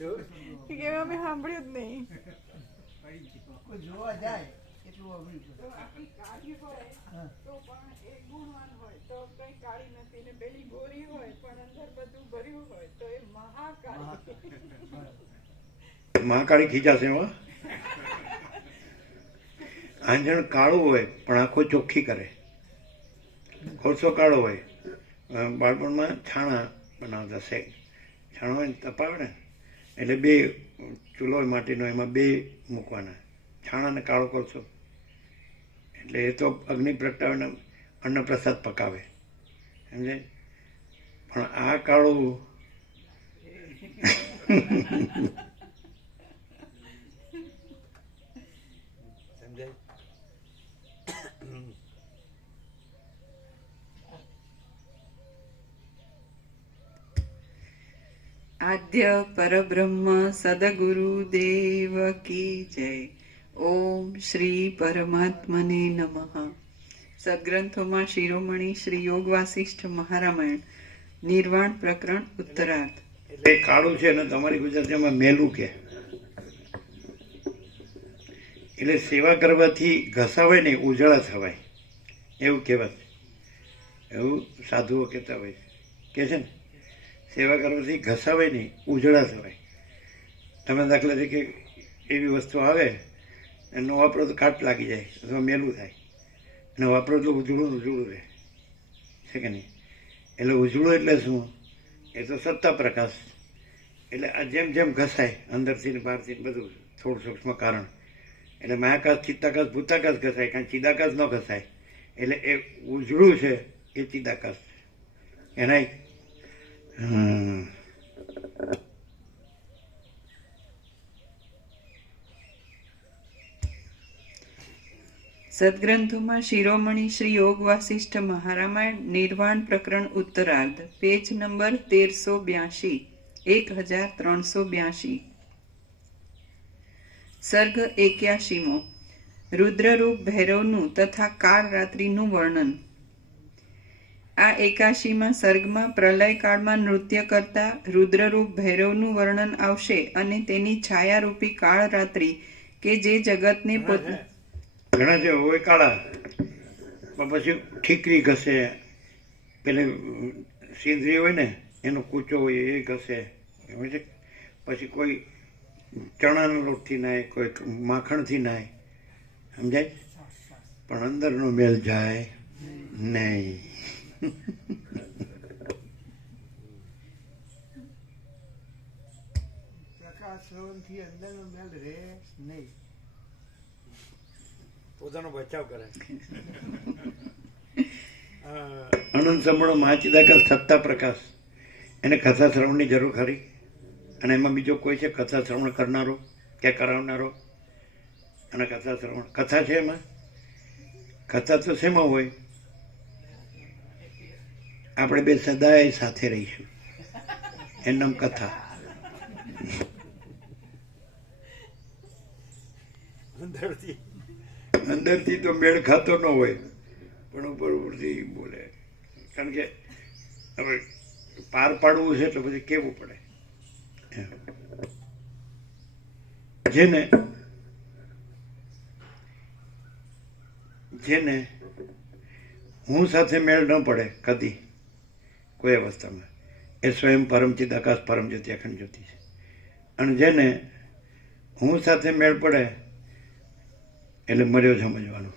કે અમે સાંભળ્યું જ નહીં. કોઈ જોવા જાય એટલું અઘરું છે. કાળી હોય તો પણ એ ગુણવાન હોય તો કઈ કાળી નથી ને પેલી ગોરી હોય પણ અંદર બધું ભર્યું હોય તો એ મહાકાળી. મહાકાળી ખીજાશે એમાં. આંજણ કાળું હોય પણ આંખો ચોખ્ખી કરે. ખોરસો કાળો હોય. બાળપણમાં છાણા બનાવતા છે. છાણો હોય ને તપાવે ને એટલે બે ચૂલો હોય માટીનો, એમાં બે મૂકવાના, છાણા ને કાળો કોલસો. એટલે એ તો અગ્નિ પ્રગટાવીને અન્નપ્રસાદ પકાવે, સમજે. પણ આ કાળું સમજાય. આદ્ય પરબ્રહ્મ સદગુરુ દેવ કી જય. ઓમ શ્રી પરમાત્મને નમઃ. સદગ્રંથોમાં શિરોમણી શ્રી યોગ વાસિષ્ઠ મહારામાયણ નિર્વાણ પ્રકરણ ઉત્તરાર્ધ. એટલે કાળું છે ને તમારી ગુજરાતીમાં મેલું કે. એટલે સેવા કરવાથી ઘસાવાય ને ઉજળા થવાય એવું કહેવાય. એવું સાધુઓ કહેતા હોય કે છે ને, સેવા કરવાથી ઘસાવાય નહીં, ઉજળા થવાય. તમે દાખલા તરીકે એવી વસ્તુ આવે એનો વાપરો તો કાટ લાગી જાય અથવા મેલું થાય, અને વાપરો તો ઉજળું ઉજળું રહે છે કે નહીં. એટલે ઉજળું એટલે શું? એ તો સત્તા પ્રકાશ. એટલે આ જેમ જેમ ઘસાય અંદરથી ને બહારથી બધું થોડું સૂક્ષ્મ કારણ, એટલે મહાકાશ, ચિત્તાકાશ, ભૂતાકાશ ઘસાય, કારણ ચિદાકાશ ન ઘસાય. એટલે એ ઉજળું છે એ ચિદાકાશ એના. સદગ્રંથોમાં શિરોમણી શ્રી યોગ વાસિષ્ઠ મહારામાયણ નિર્વાણ પ્રકરણ ઉત્તરાર્ધ, પેજ નંબર 1382, 1382. સર્ગ 81મો. રુદ્રરૂપ ભૈરવનું તથા કાળ રાત્રિનું વર્ણન. આ 81માં સર્ગમાં પ્રલય કાળમાં નૃત્ય કરતા રુદ્રરૂપ ભૈરવનું વર્ણન આવશે અને તેની છાયારૂપી કાળ રાત્રિ કે જે જગતને ઘણા જે હોય કાળા, પણ પછી ઠીકરી ઘસે, પેલે સિંદરી હોય ને એનો કૂચો હોય એ ઘસે, પછી કોઈ ચણાના લોટથી નાય, કોઈ માખણથી નાય, સમજાય. પણ અંદરનો મેલ જાય નહીં. પ્રકાશ શ્રવણથી અંદરનો મેલ રહે નહીં, પોતાનો બચાવ કરે. અનંત સંભળો મહાચિદાકાશ સત્તા પ્રકાશ, એને કથા શ્રવણની જરૂર ખરી? અને એમાં બીજો કોઈ છે કથા શ્રવણ કરનારો કે કરાવનારો? અને કથા શ્રવણ, કથા છે એમાં? કથા તો શેમાં હોય? આપણે બે સદાય સાથે રહીશું એનું નામ કથા. અંદરથી તો મેળ ખાતો ન હોય પણ ઉપરથી બોલે, કારણ કે હવે પાર પાડવું છે તો પછી કેવું પડે. જેને હું સાથે મેળ ન પડે કદી કોઈ અવસ્થામાં, એ સ્વયં પરમચિદ આકાશ પરમ જ્યોતિ અખંડ જ્યોતિ છે. અને જેને હું સાથે મેળ પડે એટલે મર્યો સમજવાનું.